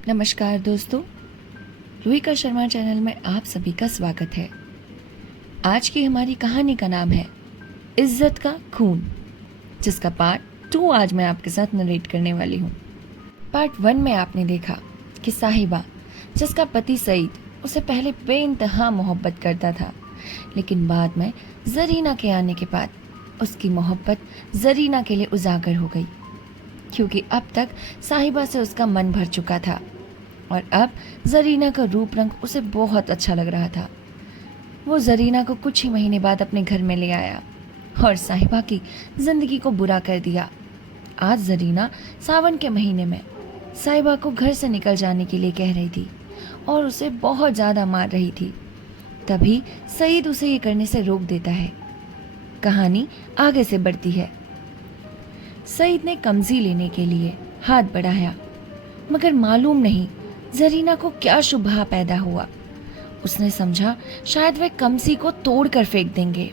नमस्कार दोस्तों, रूहिका शर्मा चैनल में आप सभी का स्वागत है। आज की हमारी कहानी का नाम है इज्जत का खून, जिसका पार्ट 2 आज मैं आपके साथ नरेट करने वाली हूँ। पार्ट 1 में आपने देखा कि साहिबा, जिसका पति सईद उसे पहले बेइंतहा मोहब्बत करता था, लेकिन बाद में जरीना के आने के बाद उसकी मोहब्बत जरीना के लिए उजागर हो गई, क्योंकि अब तक साहिबा से उसका मन भर चुका था और अब जरीना का रूप रंग उसे बहुत अच्छा लग रहा था। वो जरीना को कुछ ही महीने बाद अपने घर में ले आया और साहिबा की जिंदगी को बुरा कर दिया। आज जरीना सावन के महीने में साहिबा को घर से निकल जाने के लिए कह रही थी और उसे बहुत ज़्यादा मार रही थी। तभी सईद उसे ये करने से रोक देता है। कहानी आगे से बढ़ती है। सईद ने कमजी लेने के लिए हाथ बढ़ाया, मगर मालूम नहीं जरीना को क्या शुबहा पैदा हुआ। उसने समझा शायद वे कमजी को तोड़कर फेंक देंगे।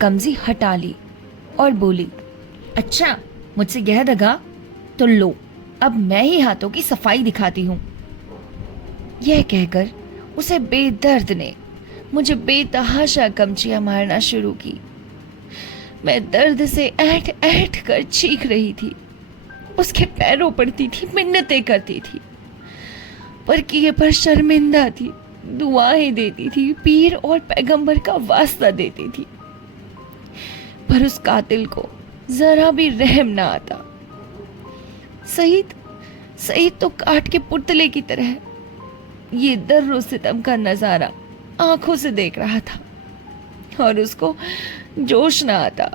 कमजी हटा ली और बोली, अच्छा मुझसे यह दगा तो लो, अब मैं ही हाथों की सफाई दिखाती हूँ। यह कहकर उसे बेदर्द ने मुझे बेतहाशा कमचियां मारना शुरू की। मैं दर्द से ऐठ ऐठ कर चीख रही थी। उसके पैरों पड़ती थी, मिन्नतें करती थी, पर किए पर शर्मिंदा थी, दुआएं देती थी, पीर और पैगंबर का वास्ता देती थी, पर उस कातिल को जरा भी रहम ना आता। सईद तो काट के पुतले की तरह ये दर्रो सितम का नजारा आंखों से देख रहा था और उसको जोश ना आता।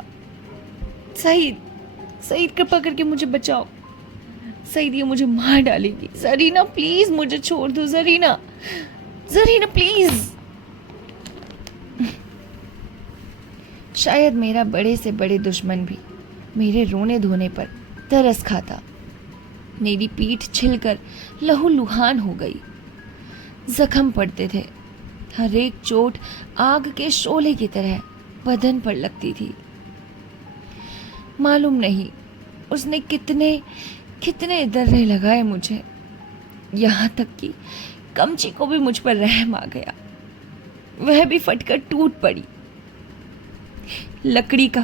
सईद कृपा करके मुझे बचाओ, सईद ये मुझे मार डालेगी। जरीना प्लीज मुझे छोड़ दो, जरीना प्लीज। शायद मेरा बड़े से बड़े दुश्मन भी मेरे रोने धोने पर तरस खाता। मेरी पीठ छिलकर लहूलुहान हो गई, जख्म पड़ते थे, हर एक चोट आग के शोले की तरह बदन पर लगती थी। मालूम नहीं उसने कितने दर्रे लगाए मुझे, यहाँ तक कि कमची को भी मुझ पर रहम आ गया। वह भी फटकर टूट पड़ी। लकड़ी का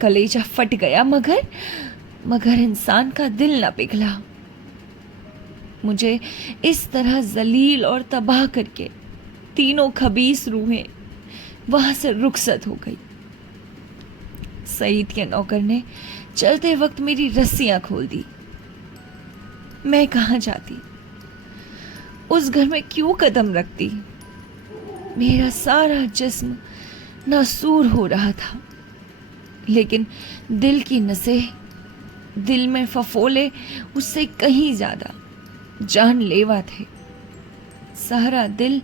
कलेजा फट गया, मगर इंसान का दिल न पिघला। मुझे इस तरह जलील और तबाह करके तीनों खबीस रूहें वहां से रुखसत हो गई। सईद के नौकर ने चलते वक्त मेरी रस्सियां खोल दी। मैं कहां जाती, उस घर में क्यों कदम रखती? मेरा सारा जिस्म नासूर हो रहा था, लेकिन दिल की नसें, दिल में फफोले उससे कहीं ज्यादा जानलेवा थे। सारा दिल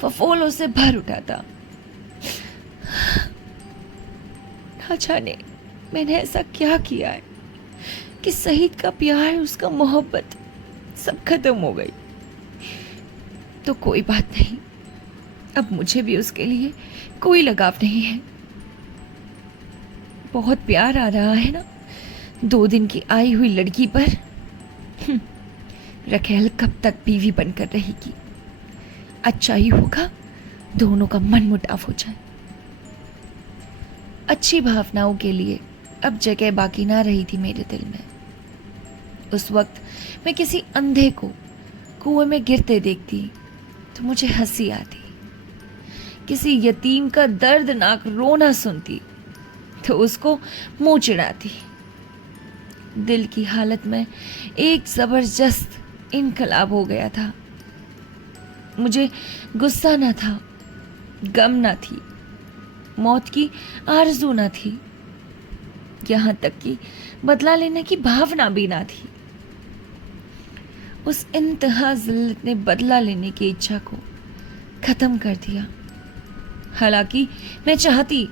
फफोलों से भर उठा था। ना जाने मैंने ऐसा क्या किया है कि सईद का प्यार, उसका मोहब्बत सब खत्म हो गई। तो कोई बात नहीं, अब मुझे भी उसके लिए कोई लगाव नहीं है। बहुत प्यार आ रहा है ना 2 दिन की आई हुई लड़की पर। रखेल कब तक बीवी बनकर रहेगी? अच्छा ही होगा दोनों का मन मुटाव हो जाए। अच्छी भावनाओं के लिए अब जगह बाकी ना रही थी मेरे दिल में। उस वक्त मैं किसी अंधे को कुएं में गिरते देखती तो मुझे हंसी आती, किसी यतीम का दर्दनाक रोना सुनती तो उसको मुंह चिढ़ाती। दिल की हालत में एक जबरदस्त इनकलाब हो गया था। मुझे गुस्सा ना था, गम ना थी, मौत की आरज़ू ना थी, यहाँ तक कि बदला लेने की भावना भी ना थी। उस इंतहा जिल्लत ने बदला लेने की इच्छा को खत्म कर दिया। हालांकि मैं चाहती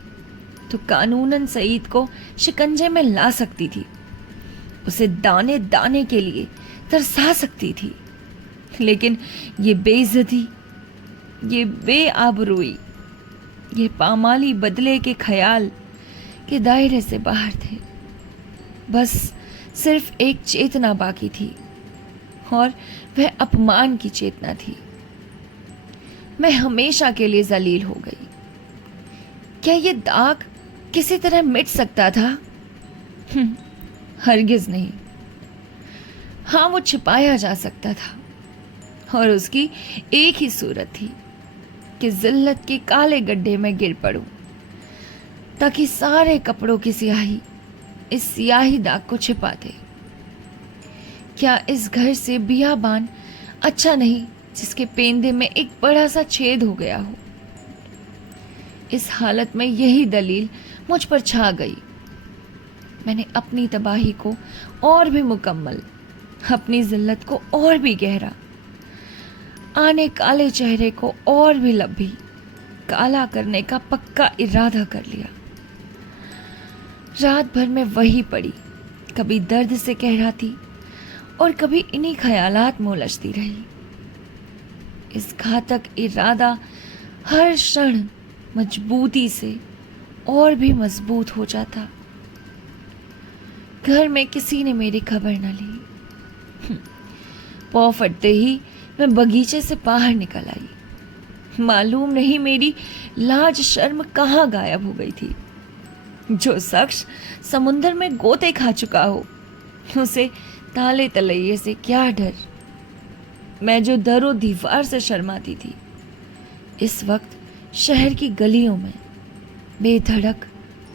तो कानूनन सईद को शिकंजे में ला सकती थी, उसे दाने दाने के लिए तरसा सकती थी, लेकिन ये बेइज्जती, ये बेआबरूई, ये पामाली बदले के ख्याल के दायरे से बाहर थे। बस सिर्फ एक चेतना बाकी थी और वह अपमान की चेतना थी। मैं हमेशा के लिए जलील हो गई। क्या ये दाग किसी तरह मिट सकता था? हरगिज नहीं। हाँ, वो छिपाया जा सकता था और उसकी एक ही सूरत थी कि जिल्लत के काले गड्ढे में गिर पड़ूं, ताकि सारे कपड़ों की स्याही इस स्याही दाग को छिपा दे। क्या इस घर से बियाबान अच्छा नहीं जिसके पेंदे में एक बड़ा सा छेद हो गया हो? इस हालत में यही दलील मुझ पर छा गई। मैंने अपनी तबाही को और भी मुकम्मल, अपनी जिल्लत को और भी गहरा, आने काले चेहरे को और भी लंबी काला करने का पक्का इरादा कर लिया। रात भर में वही पड़ी, कभी दर्द से कहराती और कभी इन्हीं ख्यालात में उलझती रही। इस घातक इरादा हर क्षण मजबूती से और भी मजबूत हो जाता। घर में किसी ने मेरी खबर न ली। पौ फटते ही मैं बगीचे से बाहर निकल आई। मालूम नहीं मेरी लाज शर्म कहाँ गायब हो गई थी। जो शख्स समुंदर में गोते खा चुका हो, उसे ताले तलैये से क्या डर। मैं जो दरो दीवार से शर्माती थी, इस वक्त शहर की गलियों में बेधड़क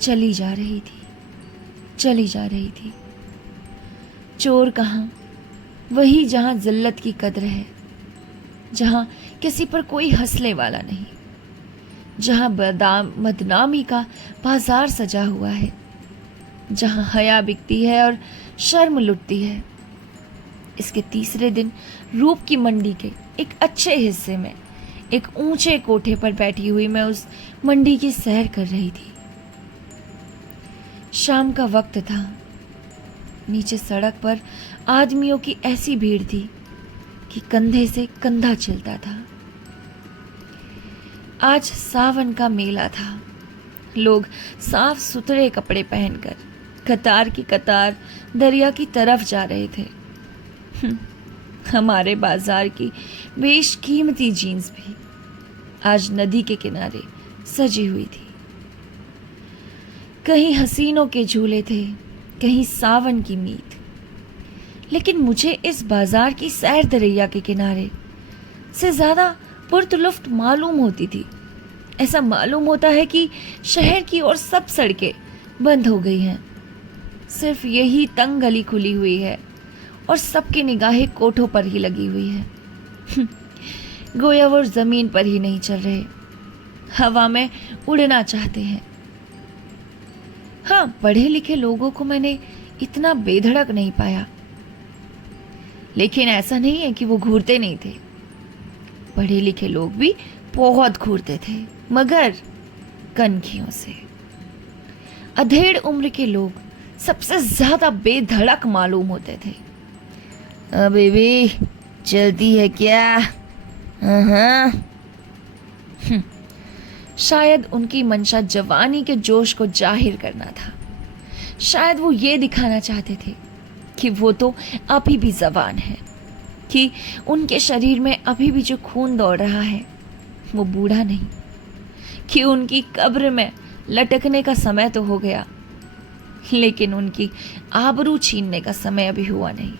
चली जा रही थी। चोर कहाँ? वही जहां जिल्लत की कद्र है, जहां किसी पर कोई हंसने वाला नहीं, जहां बदनामी का बाजार सजा हुआ है, जहां हया बिकती है और शर्म लुटती है। इसके तीसरे दिन रूप की मंडी के एक अच्छे हिस्से में एक ऊंचे कोठे पर बैठी हुई मैं उस मंडी की सैर कर रही थी। शाम का वक्त था। नीचे सड़क पर आदमियों की ऐसी भीड़ थी कि कंधे से कंधा चलता था। आज सावन का मेला था। लोग साफ सुथरे कपड़े पहनकर कतार की कतार दरिया की तरफ जा रहे थे। हमारे बाजार की बेशकीमती जीन्स भी आज नदी के किनारे सजी हुई थी। कहीं हसीनों के झूले थे, कहीं सावन की मीत। लेकिन मुझे इस बाजार की सैर दरिया के किनारे से ज्यादा पुरतलुफ्त मालूम होती थी। ऐसा मालूम होता है कि शहर की और सब सड़कें बंद हो गई हैं। सिर्फ यही तंग गली खुली हुई है और सबकी निगाहें कोठों पर ही लगी हुई है। गोया वो जमीन पर ही नहीं चल रहे, हवा में उड़ना चाहते हैं। हाँ, पढ़े लिखे लोगों को मैंने इतना बेधड़क नहीं पाया, लेकिन ऐसा नहीं है कि वो घूरते नहीं थे। पढ़े लिखे लोग भी बहुत घूरते थे, मगर कनखियों से। अधेड़ उम्र के लोग सबसे ज्यादा बेधड़क मालूम होते थे। अभी भी चलती है क्या? हाँ। शायद उनकी मंशा जवानी के जोश को जाहिर करना था। शायद वो ये दिखाना चाहते थे कि वो तो अभी भी जवान है, कि उनके शरीर में अभी भी जो खून दौड़ रहा है वो बूढ़ा नहीं, कि उनकी कब्र में लटकने का समय तो हो गया, लेकिन उनकी आबरू छीनने का समय अभी हुआ नहीं।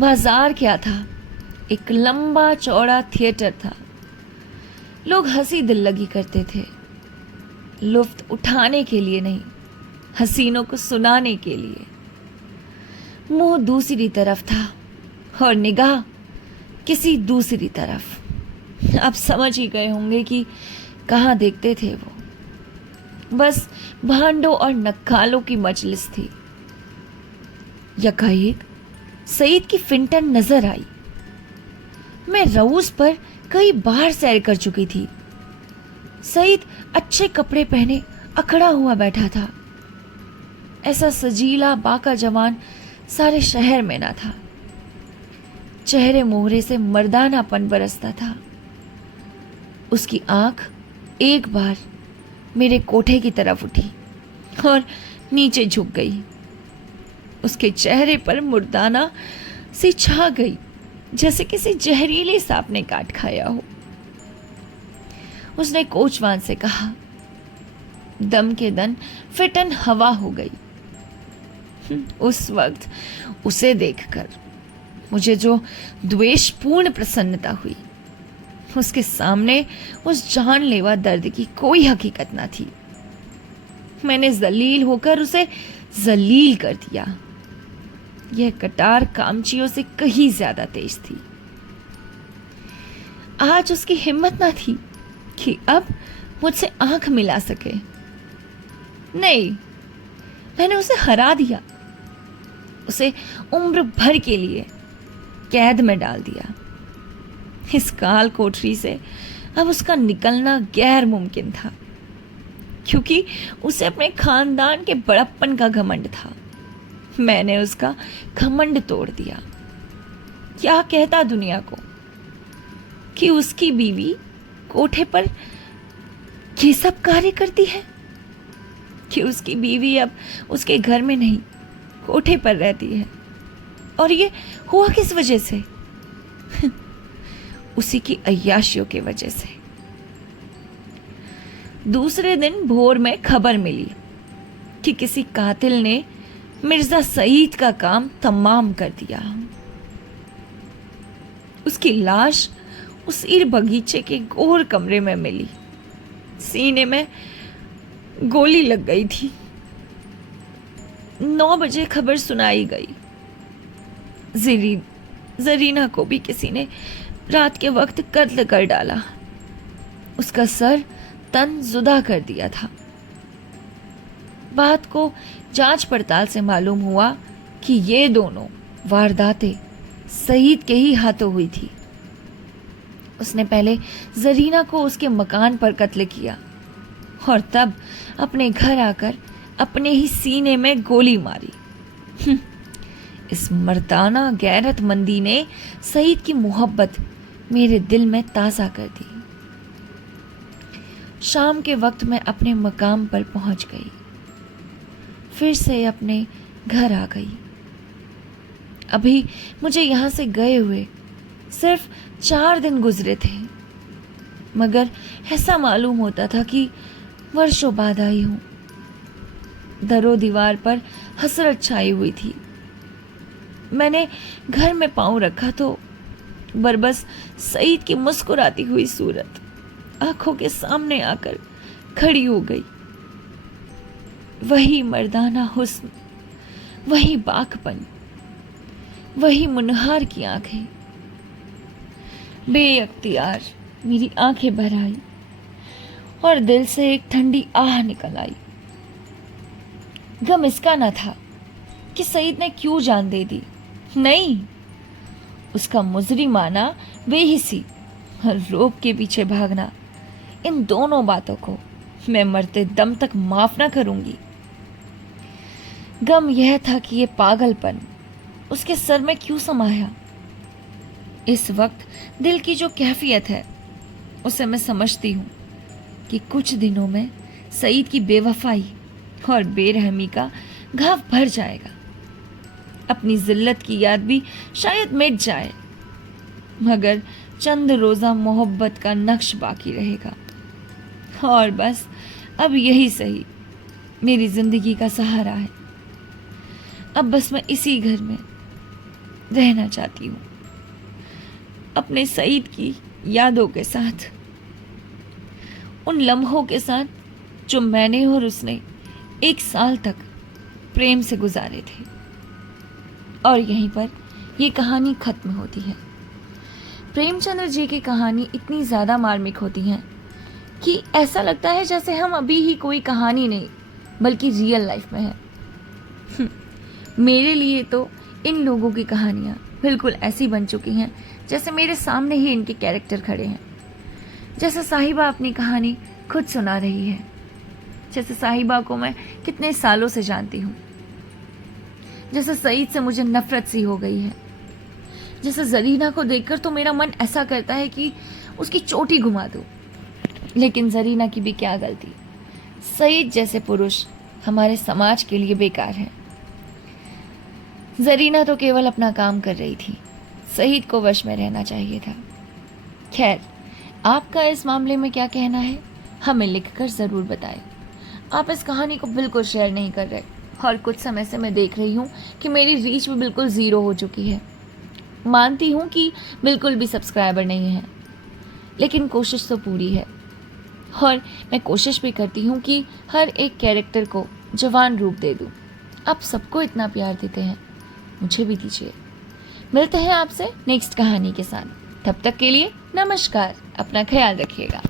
बाजार क्या था? एक लंबा चौड़ा थिएटर था। लोग हंसी दिल लगी करते थे, लुफ्त उठाने के लिए नहीं, हसीनों को सुनाने के लिए। मुंह दूसरी तरफ था और निगाह किसी दूसरी तरफ। आप समझ ही गए होंगे कि कहाँ देखते थे वो। बस भांडों और नक्कालों की मजलिस थी। यकाएक सईद की फिंटन नजर आई। मैं रऊस पर कई बार सैर कर चुकी थी। सईद अच्छे कपड़े पहने अखड़ा हुआ बैठा था। ऐसा सजीला बाका जवान सारे शहर में ना था। चेहरे मोहरे से मर्दानापन बरसता था। उसकी आंख एक बार मेरे कोठे की तरफ उठी और नीचे झुक गई। उसके चेहरे पर मुर्दाना सी छा गई, जैसे किसी जहरीले सांप ने काट खाया हो। उसने कोचवान से कहा। दम के दन फिटन हवा हो गई। उस वक्त उसे देखकर मुझे जो द्वेषपूर्ण प्रसन्नता हुई, उसके सामने उस जानलेवा दर्द की कोई हकीकत ना थी। मैंने जलील होकर उसे जलील कर दिया। यह कटार कामचियों से कहीं ज्यादा तेज थी। आज उसकी हिम्मत ना थी कि अब मुझसे आंख मिला सके। नहीं, मैंने उसे हरा दिया, उसे उम्र भर के लिए कैद में डाल दिया। इस काल कोठरी से अब उसका निकलना गैर मुमकिन था, क्योंकि उसे अपने खानदान के बड़प्पन का घमंड था। मैंने उसका घमंड तोड़ दिया। क्या कहता दुनिया को कि उसकी बीवी कोठे पर ये सब कार्य करती है, कि उसकी बीवी अब उसके घर में नहीं कोठे पर रहती है। और ये हुआ किस वजह से? उसी की अय्याशियों की वजह से। दूसरे दिन भोर में खबर मिली कि किसी कातिल ने मिर्जा सईद का काम तमाम कर दिया। उसकी लाश उस ईर बगीचे के गोर कमरे में मिली। सीने में गोली लग गई थी। 9 बजे खबर सुनाई गई। जरीना को भी किसी ने रात के वक्त कत्ल कर डाला। उसका सर तन जुदा कर दिया था। बात को जांच पड़ताल से मालूम हुआ कि ये दोनों वारदातें सईद के ही हाथों हुई थी। उसने पहले जरीना को उसके मकान पर कत्ल किया और तब अपने घर आकर अपने ही सीने में गोली मारी। इस मर्दाना गैरतमंदी ने सईद की मोहब्बत मेरे दिल में ताज़ा कर दी। शाम के वक्त मैं अपने मकाम पर पहुंच गई। फिर से अपने घर आ गई। अभी मुझे यहाँ से गए हुए सिर्फ 4 दिन गुजरे थे, मगर ऐसा मालूम होता था कि वर्षों बाद आई हूँ। दरो दीवार पर हसरत छाई हुई थी। मैंने घर में पांव रखा तो बरबस सईद की मुस्कुराती हुई सूरत आंखों के सामने आकर खड़ी हो गई। वही मर्दाना हुस्न, वही बाकपन, वही मुनहार की आंखें। बेअख्तियार मेरी आंखें भर आई और दिल से एक ठंडी आह निकल आई। गम इसका न था कि सईद ने क्यों जान दे दी, नहीं, उसका मुजरिमाना बेहिसी और रोब के पीछे भागना, इन दोनों बातों को मैं मरते दम तक माफ ना करूंगी। गम यह था कि ये पागलपन उसके सर में क्यों समाया। इस वक्त दिल की जो कैफियत है उसे मैं समझती हूँ कि कुछ दिनों में सईद की बेवफाई और बेरहमी का घाव भर जाएगा। अपनी जिल्लत की याद भी शायद मिट जाए, मगर चंद रोजा मोहब्बत का नक्श बाकी रहेगा। और बस अब यही सही मेरी जिंदगी का सहारा है। अब बस मैं इसी घर में रहना चाहती हूँ, अपने सईद की यादों के साथ, उन लम्हों के साथ जो मैंने और उसने 1 साल तक प्रेम से गुजारे थे। और यहीं पर ये कहानी खत्म होती है। प्रेमचंद्र जी की कहानी इतनी ज़्यादा मार्मिक होती है कि ऐसा लगता है जैसे हम अभी ही कोई कहानी नहीं बल्कि रियल लाइफ में है। मेरे लिए तो इन लोगों की कहानियाँ बिल्कुल ऐसी बन चुकी हैं जैसे मेरे सामने ही इनके कैरेक्टर खड़े हैं। जैसे साहिबा अपनी कहानी खुद सुना रही है, जैसे साहिबा को मैं कितने सालों से जानती हूँ, जैसे सईद से मुझे नफरत सी हो गई है, जैसे जरीना को देखकर तो मेरा मन ऐसा करता है कि उसकी चोटी घुमा दूँ। लेकिन जरीना की भी क्या गलती, सईद जैसे पुरुष हमारे समाज के लिए बेकार है। जरीना तो केवल अपना काम कर रही थी, सईद को वश में रहना चाहिए था। खैर, आपका इस मामले में क्या कहना है, हमें लिखकर ज़रूर बताएं। आप इस कहानी को बिल्कुल शेयर नहीं कर रहे और कुछ समय से मैं देख रही हूँ कि मेरी रीच भी बिल्कुल ज़ीरो हो चुकी है। मानती हूँ कि बिल्कुल भी सब्सक्राइबर नहीं है, लेकिन कोशिश तो पूरी है और मैं कोशिश भी करती हूँ कि हर एक कैरेक्टर को जवान रूप दे दूँ। आप सबको इतना प्यार देते हैं, मुझे भी दीजिए। मिलते हैं आपसे नेक्स्ट कहानी के साथ। तब तक के लिए नमस्कार, अपना ख्याल रखिएगा।